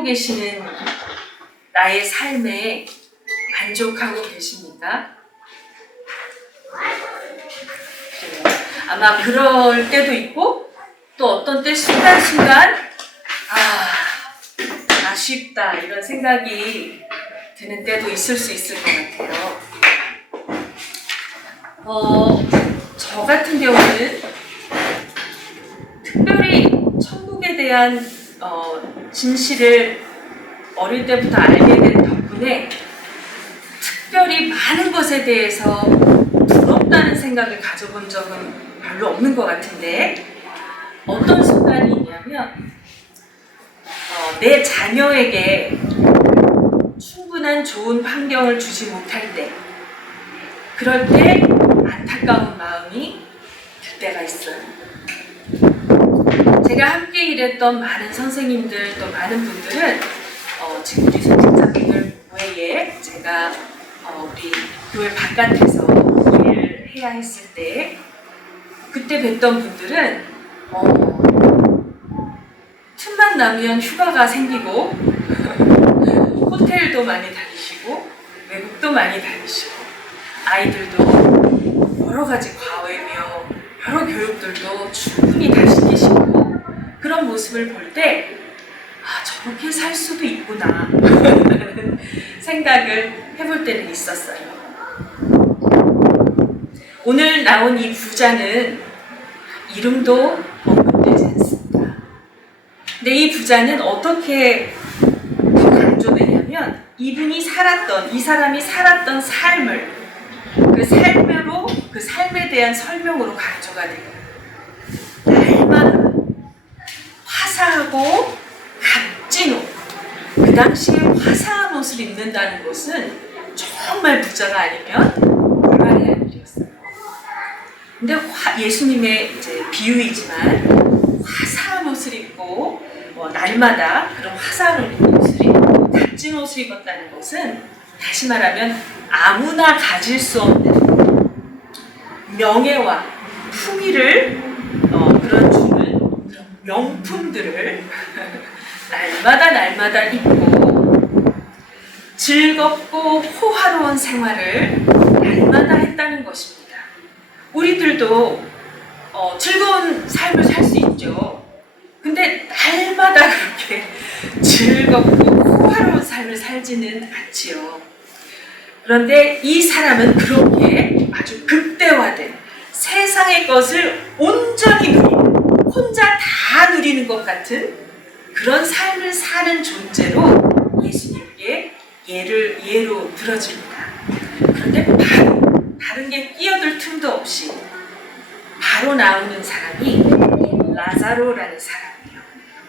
살고 계시는 나의 삶에 만족하고 계십니까? 아마 그럴 때도 있고 또 어떤 때 순간순간 아쉽다 이런 생각이 드는 때도 있을 수 있을 것 같아요. 저 같은 경우는 특별히 천국에 대한 진실을 어릴 때부터 알게 된 덕분에 특별히 많은 것에 대해서 부럽다는 생각을 가져본 적은 별로 없는 것 같은데 어떤 순간이 있냐면 내 자녀에게 충분한 좋은 환경을 주지 못할 때 그럴 때 안타까운 마음이 들 때가 있어요. 제가 함께 일했던 많은 선생님들 또 많은 분들은 지금 우리 선생님들 외에 제가 우리 교회 바깥에서 일을 해야 했을 때 그때 뵀던 분들은 틈만 나면 휴가가 생기고 호텔도 많이 다니시고 외국도 많이 다니시고 아이들도 여러 가지 과외며 여러 교육들도 충분히 다 시키시고 그런 모습을 볼 때 저렇게 살 수도 있구나 생각을 해볼 때는 있었어요. 오늘 나온 이 부자는 이름도 언급되지 않습니다. 근데 이 부자는 어떻게 더 강조되냐면 이 사람이 살았던 삶을 그 삶에 대한 설명으로 강조가 돼요. 날마다 화사하고 값진 옷, 그 당시에 화사한 옷을 입는다는 것은 정말 부자가 아니면 불가능한 일이었어요. 근데 예수님의 이제 비유이지만 화사한 옷을 입고 날마다 그런 화사한 옷을 입고 값진 옷을 입었다는 것은 다시 말하면 아무나 가질 수 없는 명예와 품위를 그런 주는 그런 명품들을 날마다 입고 즐겁고 호화로운 생활을 날마다 했다는 것입니다. 우리들도 즐거운 삶을 살 수 있죠. 근데 날마다 그렇게 즐겁고 호화로운 삶을 살지는 않지요. 그런데 이 사람은 그렇게 아주 극대화된 세상의 것을 온전히 누리는, 혼자 다 누리는 것 같은 그런 삶을 사는 존재로 예수님께 예로 들어집니다. 그런데 바로 다른 게 끼어들 틈도 없이 바로 나오는 사람이 라자로라는 사람이에요.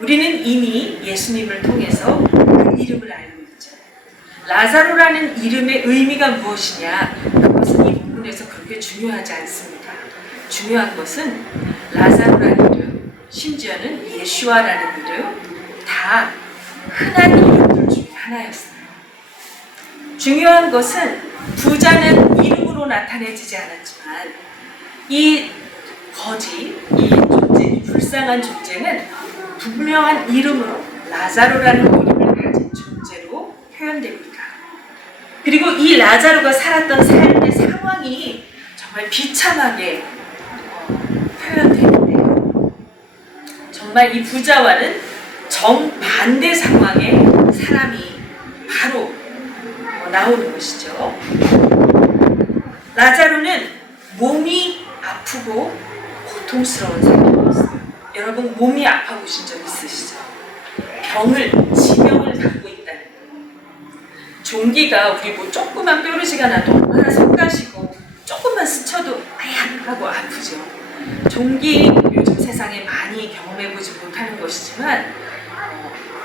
우리는 이미 예수님을 통해서 그 이름을 알고 있죠. 라자로라는 이름의 의미가 무엇이냐? 그것은 이 본문에서 그렇게 중요하지 않습니다. 중요한 것은 라자로라는 이름, 심지어는 예수와라는 이름, 다 흔한 이름들 중에 하나였어요. 중요한 것은 부자는 이름으로 나타내지지 않았지만 이 존재, 이 불쌍한 존재는 분명한 이름으로 라자로라는 이름을 가진 존재로 표현됩니다. 그리고 이 라자로가 살았던 삶의 상황이 정말 비참하게 표현되는데요. 정말 이 부자와는 정반대 상황의 사람이 바로 나오는 것이죠. 라자로는 몸이 아프고 고통스러운 사람이었어요. 여러분 몸이 아파보신 적 있으시죠? 지병을 갖고 있다는 거예요. 종기가 우리 조그만 뾰루지가 나도 얼마나 성가시고 조금만 스쳐도 하고 아프죠. 종기 요즘 세상에 많이 경험해보지 못하는 것이지만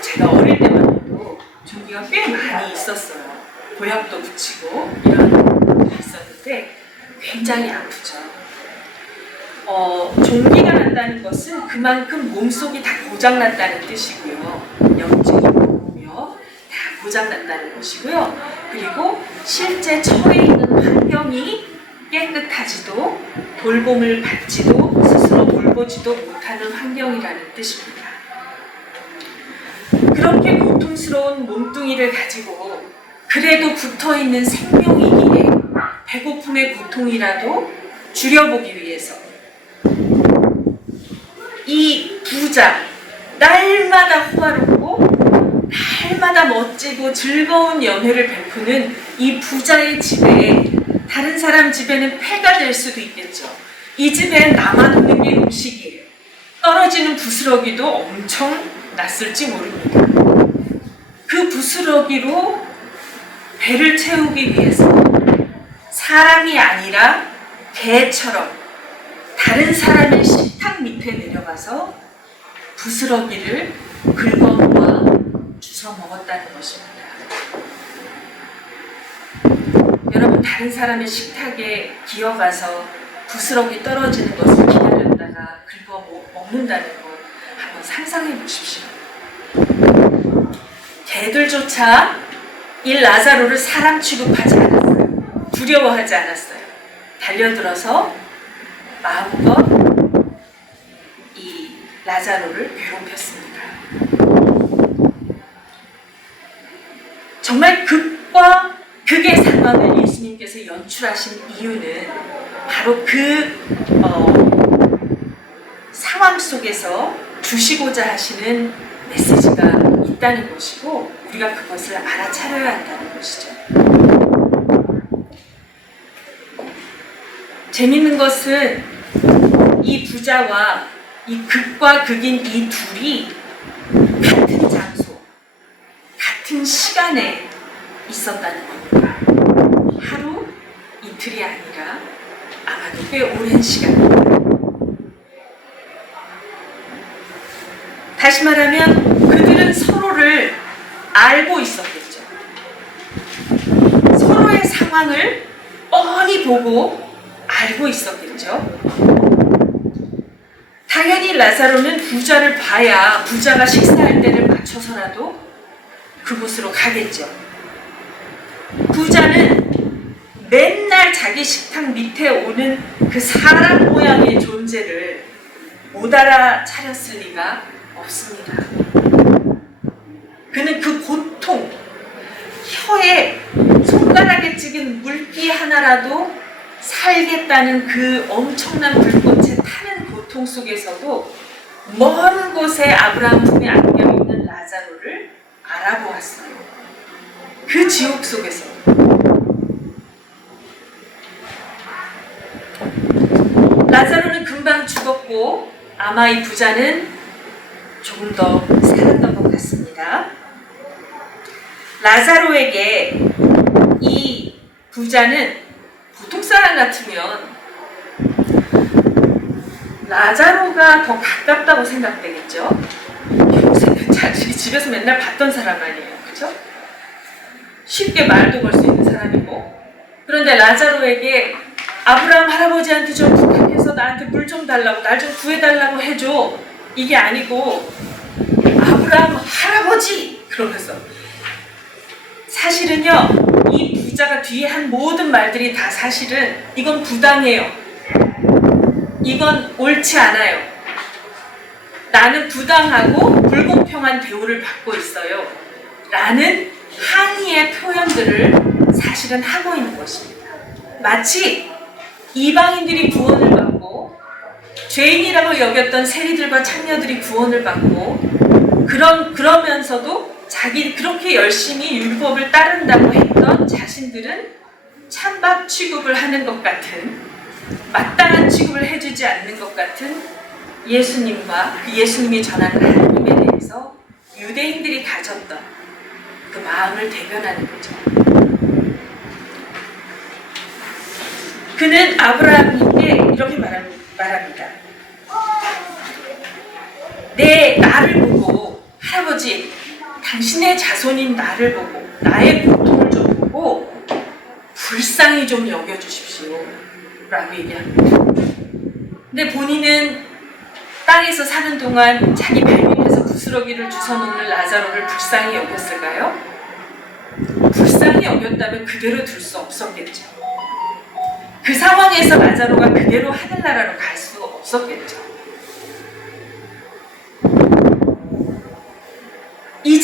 제가 어릴 때만 해도 종기가 꽤 많이 있었어요. 보약도 붙이고 이런 일이 있었는데 굉장히 아프죠. 종기가 난다는 것은 그만큼 몸속이 다 고장났다는 뜻이고요. 염증이 오며 다 고장났다는 것이고요. 그리고 실제 처해 있는 환경이 깨끗하지도 돌봄을 받지도 스스로 돌보지도 못하는 환경이라는 뜻입니다. 그렇게 고통스러운 몸뚱이를 가지고 그래도 붙어있는 생명이기에 배고픔의 고통이라도 줄여보기 위해서 이 부자, 날마다 호화롭고 날마다 멋지고 즐거운 연회를 베푸는 이 부자의 집에 다른 사람 집에는 폐가 될 수도 있겠죠. 이 집에 남아도는 게 음식이에요. 떨어지는 부스러기도 엄청 났을지 모릅니다. 그 부스러기로 배를 채우기 위해서 사람이 아니라 개처럼 다른 사람의 식탁 밑에 내려가서 부스러기를 긁어모아 주워 먹었다는 것입니다. 여러분, 다른 사람의 식탁에 기어가서 부스러기 떨어지는 것을 기다렸다가 긁어 먹는다는 것 한번 상상해 보십시오. 개들조차 이 라자로를 사람 취급하지 않았어요. 두려워하지 않았어요. 달려들어서 마음껏 이 라자로를 괴롭혔습니다. 정말 극과 극의 상황을 예수님께서 연출하신 이유는 바로 그 상황 속에서 주시고자 하시는 메시지가 있다는 것이고, 우리가 그것을 알아차려야 한다는 것이죠. 재밌는 것은 이 부자와 이 극과 극인 이 둘이 같은 장소, 같은 시간에 있었다는 겁니다. 하루, 이틀이 아니라 아마도 꽤 오랜 시간입니다. 다시 말하면 그들은 서로를 알고 있었겠죠. 서로의 상황을 뻔히 보고 알고 있었겠죠. 당연히 라자로는 부자를 봐야 부자가 식사할 때를 맞춰서라도 그곳으로 가겠죠. 부자는 맨날 자기 식탁 밑에 오는 그 사람 모양의 존재를 못 알아차렸을 리가 없습니다. 그는 그 고통, 혀에 손가락에 찍은 물기 하나라도 살겠다는 그 엄청난 불꽃에 타는 고통 속에서도 먼 곳에 아브라함 품에 안겨 있는 라자로를 알아보았어요. 그 지옥 속에서. 라자로는 금방 죽었고 아마 이 부자는 조금 더 살았던 것 같습니다. 라자로에게 이 부자는 보통 사람 같으면 라자로가 더 가깝다고 생각되겠죠. 요새는 자신이 집에서 맨날 봤던 사람 아니에요, 그렇죠? 쉽게 말도 걸 수 있는 사람이고. 그런데 라자로에게 아브라함 할아버지한테 좀 부탁해서 나한테 물 좀 달라고, 날 좀 구해달라고 해줘, 이게 아니고 아브라함 할아버지 그러면서, 사실은요 이 부자가 뒤에 한 모든 말들이 다 사실은 이건 부당해요. 이건 옳지 않아요. 나는 부당하고 불공평한 대우를 받고 있어요 라는 항의의 표현들을 사실은 하고 있는 것입니다. 마치 이방인들이 구원을 받고 죄인이라고 여겼던 세리들과 창녀들이 구원을 받고 그러면서도 자기 그렇게 열심히 율법을 따른다고 했던 자신들은 찬밥 취급을 하는 것 같은, 마땅한 취급을 해주지 않는 것 같은 예수님과 그 예수님이 전하는 하나님에 대해서 유대인들이 가졌던 그 마음을 대변하는 거죠. 그는 아브라함에게 이렇게 말합니다. 나를 보고, 할아버지, 당신의 자손인 나를 보고, 나의 고통을 좀 보고 불쌍히 좀 여겨주십시오 라고 얘기합니다. 근데 본인은 땅에서 사는 동안 자기 발밑에서 부스러기를 주워먹는 라자로를 불쌍히 여겼을까요? 불쌍히 여겼다면 그대로 둘 수 없었겠죠. 그 상황에서 라자로가 그대로 하늘나라로 갈 수 없었겠죠.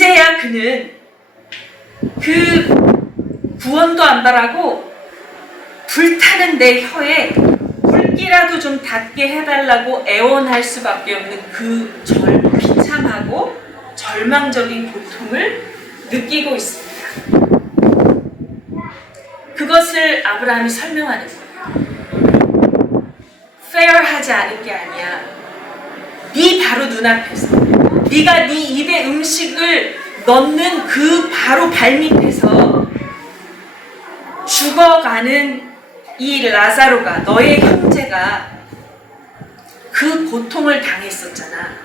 이제야 그는 그 구원도 안 바라고 불타는 내 혀에 물기라도 좀 닿게 해달라고 애원할 수밖에 없는 그 비참하고 절망적인 고통을 느끼고 있습니다. 그것을 아브라함이 설명하는 거예요. fair하지 않은 게 아니야. 네 바로 눈앞에서, 네가 네 입에 음식을 넣는 그 바로 발밑에서 죽어가는 이 라자로가, 너의 형제가 그 고통을 당했었잖아.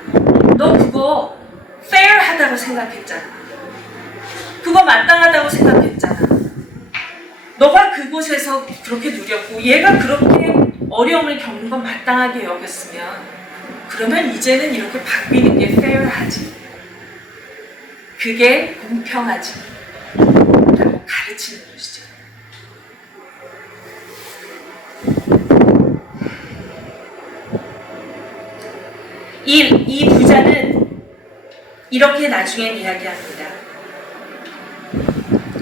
너 그거 fair하다고 생각했잖아. 그거 마땅하다고 생각했잖아. 너가 그곳에서 그렇게 누렸고 얘가 그렇게 어려움을 겪는 건 마땅하게 여겼으면 그러면 이제는 이렇게 바뀌는 게 fair하지. 그게 공평하지. 라고 가르치는 것이죠. 이 부자는 이렇게 나중엔 이야기합니다.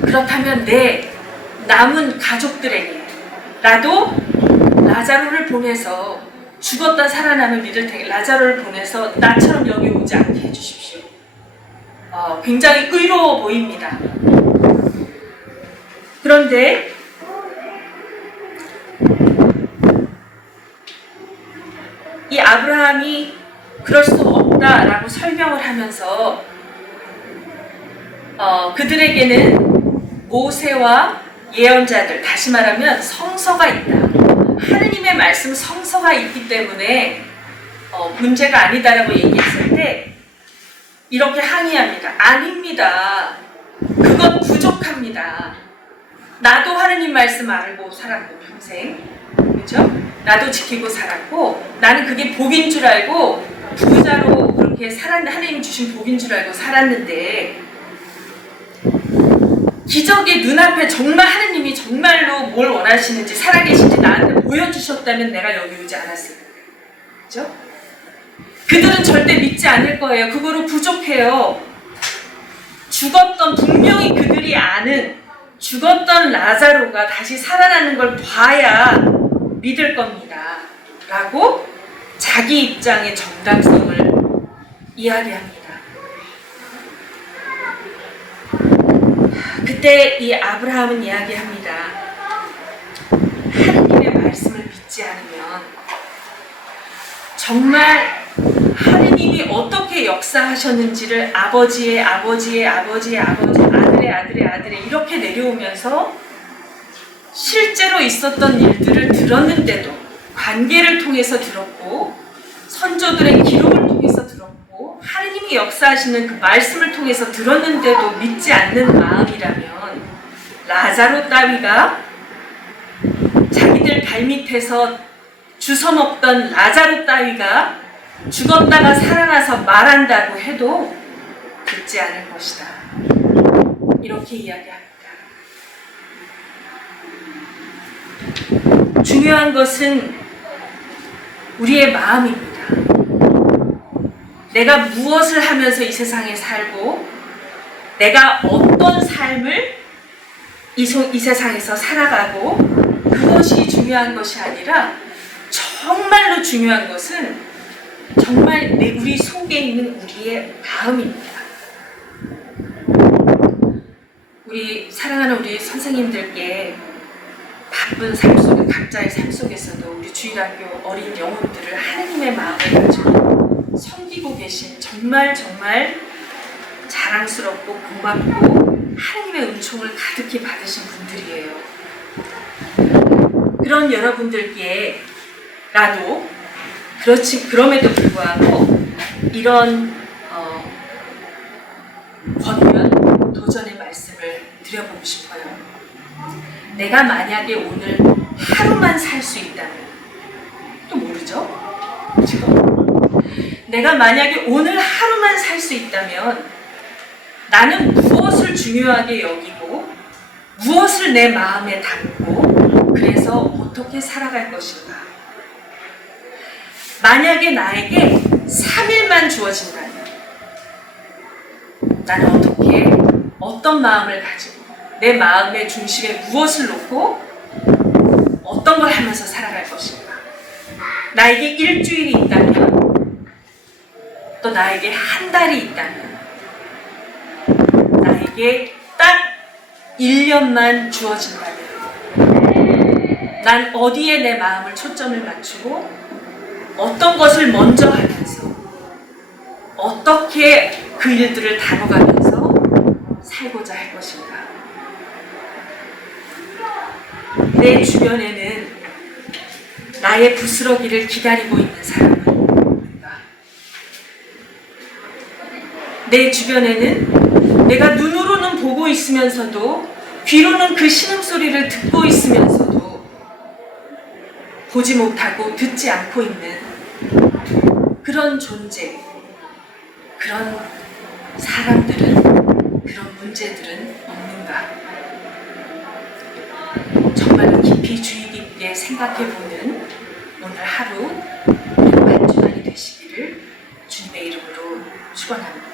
그렇다면 내 남은 가족들에게 나도 라자로를 보내서 죽었다 살아남을 믿을 테니 라자로를 보내서 나처럼 여기 오지 않게 해주십시오. 굉장히 의로워 보입니다. 그런데 이 아브라함이 그럴 수 없다라고 설명을 하면서 그들에게는 모세와 예언자들, 다시 말하면 성서가 있다. 하느님의 말씀 성서가 있기 때문에 문제가 아니다라고 얘기했을 때 이렇게 항의합니다. 아닙니다. 그건 부족합니다. 나도 하느님 말씀 알고 살았고 평생, 그렇죠? 나도 지키고 살았고 나는 그게 복인 줄 알고 부자로 그렇게 하느님 주신 복인 줄 알고 살았는데 기적이 눈앞에 정말 하느님이 정말로 뭘 원하시는지 살아계신지 나한테 보여주셨다면 내가 여기 오지 않았을 거예요. 그렇죠? 그들은 절대 믿지 않을 거예요. 그거로 부족해요. 분명히 그들이 아는 죽었던 라자로가 다시 살아나는 걸 봐야 믿을 겁니다. 라고 자기 입장의 정당성을 이야기합니다. 그때 이 아브라함은 이야기합니다. 하느님의 말씀을 믿지 않으면 정말 하느님이 어떻게 역사하셨는지를 아버지의 아버지의 아버지의 아버지, 아들의 아들의 이렇게 내려오면서 실제로 있었던 일들을 들었는데도 관계를 통해서 들었고 선조들의 기록을 통해서 들었고 하느님이 역사하시는 그 말씀을 통해서 들었는데도 믿지 않는 마음이라면 라자로 따위가 자기들 발밑에서 주워먹던 라자로 따위가 죽었다가 살아나서 말한다고 해도 듣지 않을 것이다. 이렇게 이야기합니다. 중요한 것은 우리의 마음입니다. 내가 무엇을 하면서 이 세상에 살고 내가 어떤 삶을 이 세상에서 살아가고 그것이 중요한 것이 아니라 정말로 중요한 것은 정말 우리 속에 있는 우리의 마음입니다. 우리 사랑하는 우리 선생님들께 바쁜 삶 속에 각자의 삶 속에서도 우리 주일학교 어린 영혼들을 하느님의 마음을 가지고 섬기고 계신 정말 자랑스럽고 고맙고 하느님의 은총을 가득히 받으신 분들이에요. 그런 여러분들께 나도 그럼에도 불구하고 이런 권면, 도전의 말씀을 드려보고 싶어요. 내가 만약에 오늘 하루만 살 수 있다면 또 모르죠? 그렇죠? 내가 만약에 오늘 하루만 살 수 있다면 나는 무엇을 중요하게 여기고 무엇을 내 마음에 담고 그래서 어떻게 살아갈 것인가? 만약에 나에게 3일만 주어진다면 나는 어떻게, 어떤 마음을 가지고 내 마음의 중심에 무엇을 놓고 어떤 걸 하면서 살아갈 것인가. 나에게 일주일이 있다면, 또 나에게 한 달이 있다면, 나에게 딱 1년만 주어진다면, 난 어디에 내 마음을 초점을 맞추고 어떤 것을 먼저 하면서 어떻게 그 일들을 다뤄가면서 살고자 할 것인가. 내 주변에는 나의 부스러기를 기다리고 있는 사람은 누군가. 내 주변에는 내가 눈으로는 보고 있으면서도 귀로는 그 신음소리를 듣고 있으면서도 보지 못하고 듣지 않고 있는 그런 존재, 그런 사람들은, 그런 문제들은 없는가. 정말로 깊이 주의 깊게 생각해보는 오늘 하루, 그리고 한 주간이 되시기를 주님의 이름으로 축원합니다.